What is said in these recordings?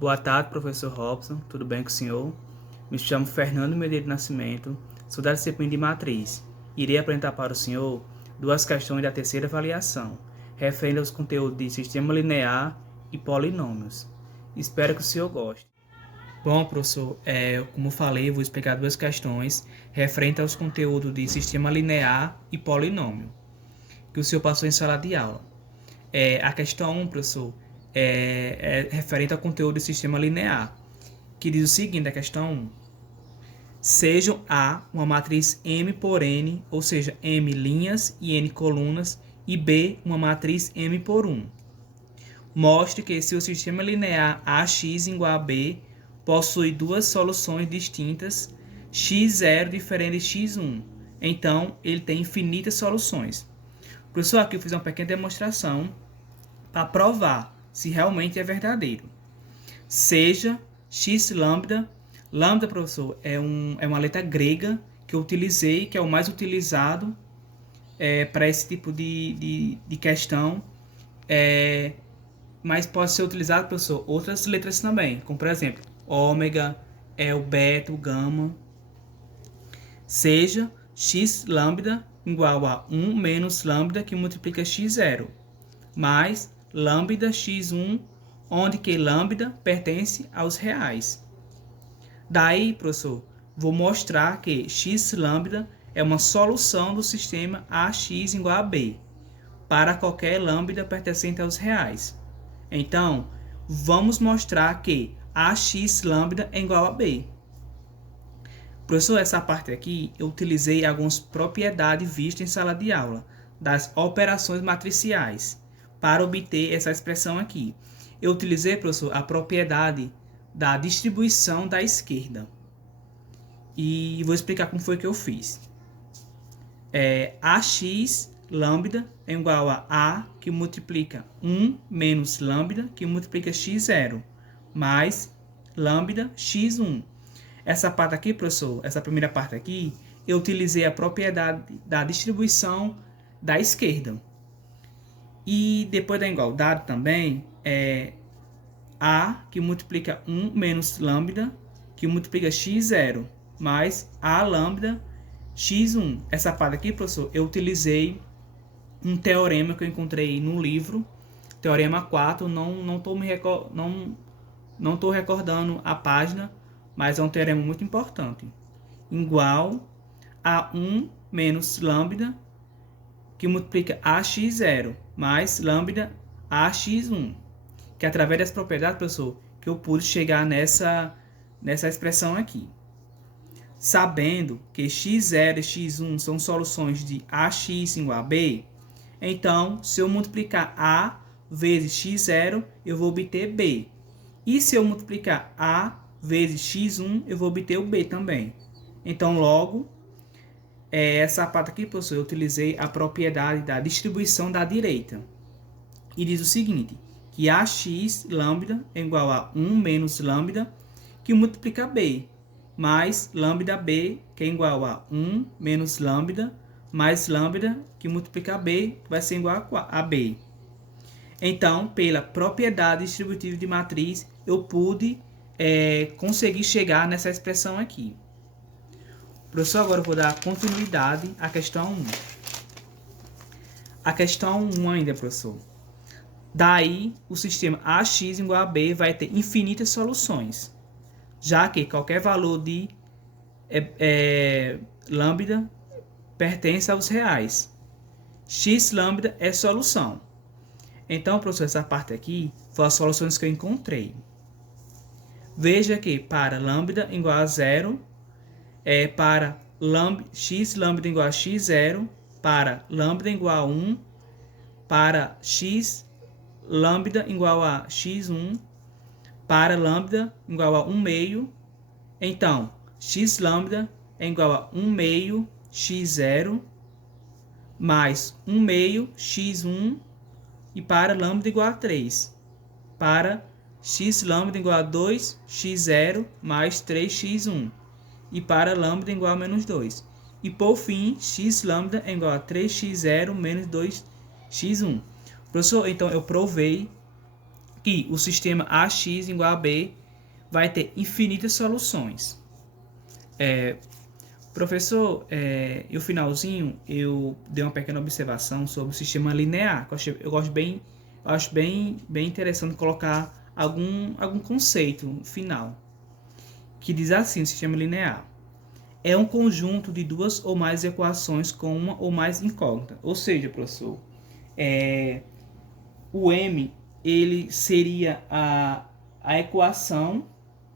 Boa tarde, professor Robson. Tudo bem com o senhor? Me chamo Fernando Medeiros Nascimento, sou da disciplina de matriz. Irei apresentar para o senhor duas questões da terceira avaliação, referente aos conteúdos de sistema linear e polinômios. Espero que o senhor goste. Bom, professor, como falei, vou explicar duas questões referentes aos conteúdos de sistema linear e polinômio, que o senhor passou em sala de aula. A questão 1, professor, é referente ao conteúdo do sistema linear, que diz o seguinte, a questão 1. Sejam A uma matriz M por N, ou seja, M linhas e N colunas, e B uma matriz M por 1. Mostre que se o sistema linear AX igual a B possui duas soluções distintas, x0 diferente de x1. Então, ele tem infinitas soluções. Professor, aqui eu fiz uma pequena demonstração para provar se realmente é verdadeiro. Seja x lambda. Lambda, professor, é uma letra grega que eu utilizei, que é o mais utilizado para esse tipo de questão. Mas pode ser utilizado, professor, outras letras também, como por exemplo, ômega, o beta, o gama. Seja x lambda igual a 1 menos lambda que multiplica x0, mais lambda x1, onde que lambda pertence aos reais. Daí, professor, vou mostrar que x lambda é uma solução do sistema AX igual a B, para qualquer lambda pertencente aos reais. Então, vamos mostrar que AX lambda é igual a B. Professor, essa parte aqui eu utilizei algumas propriedades vistas em sala de aula, das operações matriciais, para obter essa expressão aqui. Eu utilizei, professor, a propriedade da distribuição da esquerda. E vou explicar como foi que eu fiz. AX lambda é igual a que multiplica 1 menos lambda que multiplica x0, mais lambda x1. Essa parte aqui, professor, essa primeira parte aqui, eu utilizei a propriedade da distribuição da esquerda. E depois da igualdade também, A que multiplica 1 menos lambda que multiplica x0, mais A lambda x1. Essa parte aqui, professor, eu utilizei um teorema que eu encontrei no livro, teorema 4, não estou recordando a página, mas é um teorema muito importante. Igual a 1 menos lambda que multiplica AX0 mais lambda AX1. Que através das propriedades, professor, que eu pude chegar nessa expressão aqui. Sabendo que x0 e x1 são soluções de AX igual a B, então, se eu multiplicar A vezes x0, eu vou obter B. E se eu multiplicar A vezes x1, eu vou obter o B também. Então, logo, essa parte aqui, professor, eu utilizei a propriedade da distribuição da direita. E diz o seguinte, que AX lambda é igual a 1 menos lambda que multiplica B, mais lambda B, que é igual a 1 menos lambda, mais lambda que multiplica B, que vai ser igual a B. Então, pela propriedade distributiva de matriz, eu pude conseguir chegar nessa expressão aqui. Professor, agora eu vou dar continuidade à questão 1. A questão 1 ainda, professor. Daí, o sistema AX igual a B vai ter infinitas soluções, já que qualquer valor de lambda pertence aos reais. X lambda é solução. Então, professor, essa parte aqui foram as soluções que eu encontrei. Veja que para lambda igual a 0, para x lambda igual a x0, para lambda igual a 1, para x lambda igual a x1, para lambda igual a 1 meio. Então, x lambda é igual a 1 meio x0, mais 1 meio x1, e para lambda igual a 3, para x lambda igual a 2 x0 mais 3x1, e para lambda igual a menos 2. E por fim, x lambda é igual a 3x0 menos 2x1. Professor, então eu provei que o sistema AX igual a B vai ter infinitas soluções. Professor, e o finalzinho eu dei uma pequena observação sobre o sistema linear. Eu acho bem interessante colocar algum conceito final, que diz assim: o sistema linear é um conjunto de duas ou mais equações com uma ou mais incógnita. Ou seja, professor, o M ele seria a equação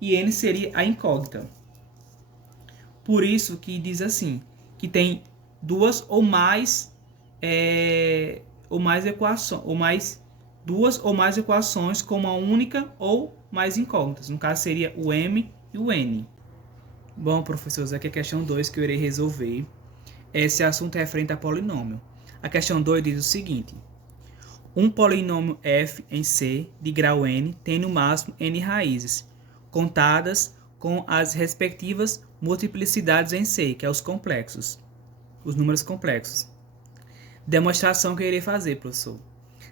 e N seria a incógnita. Por isso que diz assim, que tem duas ou mais equações com uma única ou mais incógnitas. No caso seria o M e o N. Bom, professores, aqui é a questão 2 que eu irei resolver. Esse assunto é referente a polinômio. A questão 2 diz o seguinte: um polinômio f em C de grau n tem no máximo n raízes, contadas com as respectivas multiplicidades em C, que é os complexos, os números complexos. Demonstração que eu irei fazer, professor.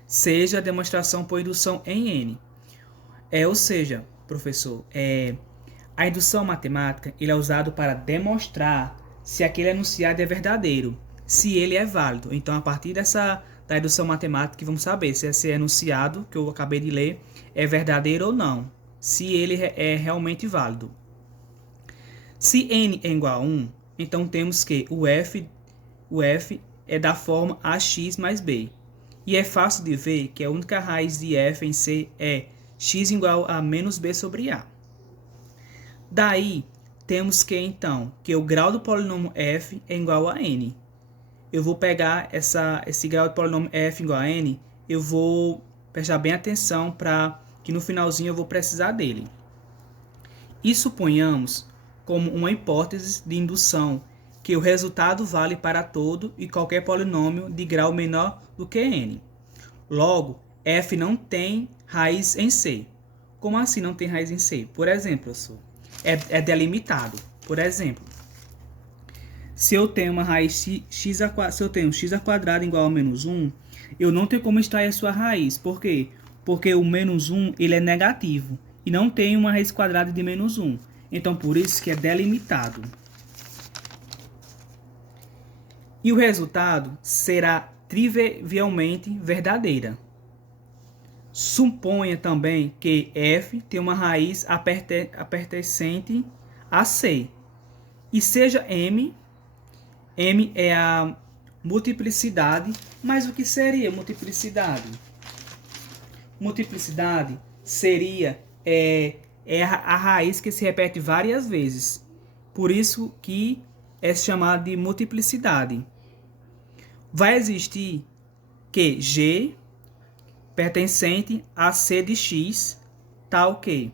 Seja a demonstração por indução em n. Ou seja, professor, a indução matemática ele é usado para demonstrar se aquele enunciado é verdadeiro, se ele é válido. Então, a partir da indução matemática, vamos saber se esse enunciado que eu acabei de ler é verdadeiro ou não, se ele é realmente válido. Se n é igual a 1, então temos que o f é da forma ax mais b. E é fácil de ver que a única raiz de f em C é x igual a menos b sobre a. Daí, temos que, então, que o grau do polinômio f é igual a n. Eu vou pegar esse grau de polinômio f igual a n, eu vou prestar bem atenção para que no finalzinho eu vou precisar dele. E suponhamos, como uma hipótese de indução, que o resultado vale para todo e qualquer polinômio de grau menor do que n. Logo, f não tem raiz em C. Como assim não tem raiz em C? Por exemplo, professor, é delimitado. Por exemplo, se eu tenho uma raiz se eu tenho x ao quadrado igual a menos 1, eu não tenho como extrair a sua raiz. Por quê? Porque o menos 1 ele é negativo e não tem uma raiz quadrada de menos 1. Então, por isso que é delimitado. E o resultado será trivialmente verdadeira. Suponha também que f tem uma raiz pertencente a C. E seja m é a multiplicidade. Mas o que seria multiplicidade? Multiplicidade seria a raiz que se repete várias vezes. Por isso que é chamada de multiplicidade. Vai existir que g pertencente a C de x, tal que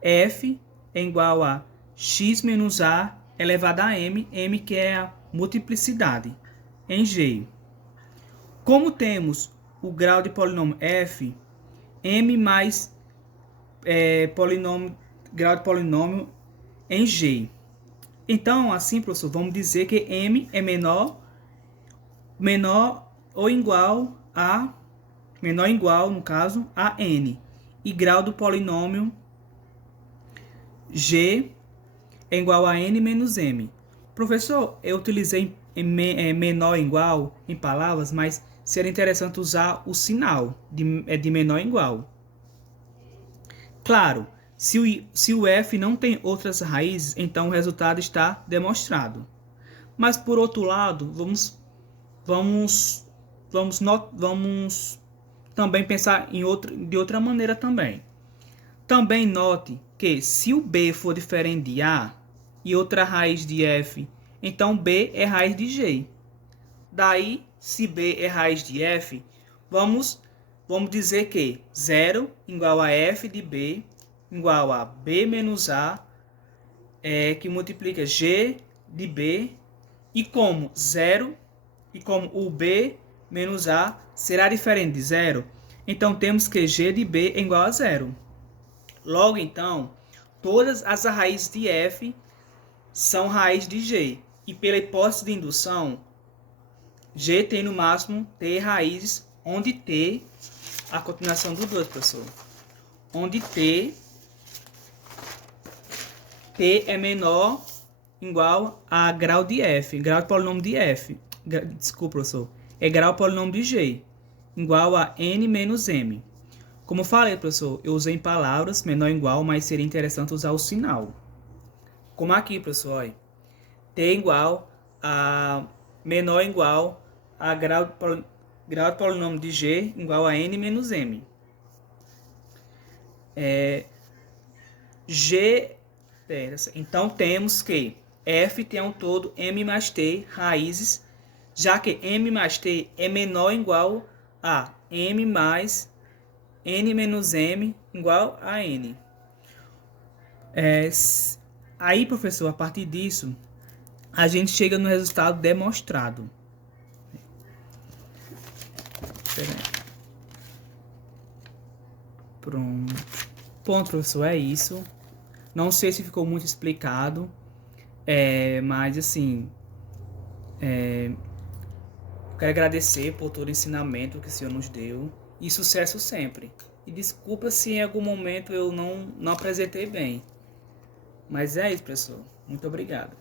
f é igual a x menos a elevado a m, m que é a multiplicidade, em g. Como temos o grau de polinômio f, m mais grau de polinômio em g. Então, assim, professor, vamos dizer que m é menor ou igual, no caso, a n. E grau do polinômio g é igual a n menos m. Professor, eu utilizei menor ou igual em palavras, mas seria interessante usar o sinal de menor ou igual. Claro, se o f não tem outras raízes, então o resultado está demonstrado. Mas, por outro lado, vamos também pensar de outra maneira também. Também note que se o b for diferente de a e outra raiz de f, então b é raiz de g. Daí, se b é raiz de f, vamos dizer que 0 igual a f de b igual a b menos a, que multiplica g de b, e como o b menos a será diferente de 0, então temos que g de b é igual a 0. Logo, então, todas as raízes de f são raiz de g. E pela hipótese de indução, g tem no máximo t raízes, onde t a continuação do 2, professor. onde T é menor ou igual a grau de F, grau de polinômio de F. Desculpa, professor. É grau polinômio de G, igual a N menos M. Como eu falei, professor, eu usei em palavras menor ou igual, mas seria interessante usar o sinal. Como aqui, professor, olha. T igual a menor ou igual a grau de polinômio de G igual a N menos M. Então temos que F tem ao todo M mais T raízes, já que M mais T é menor ou igual a M mais N menos M igual a N. Aí, professor, a partir disso, a gente chega no resultado demonstrado. Pronto, professor, é isso. Não sei se ficou muito explicado, mas assim, quero agradecer por todo o ensinamento que o senhor nos deu e sucesso sempre. E desculpa se em algum momento eu não apresentei bem. Mas é isso, professor. Muito obrigado.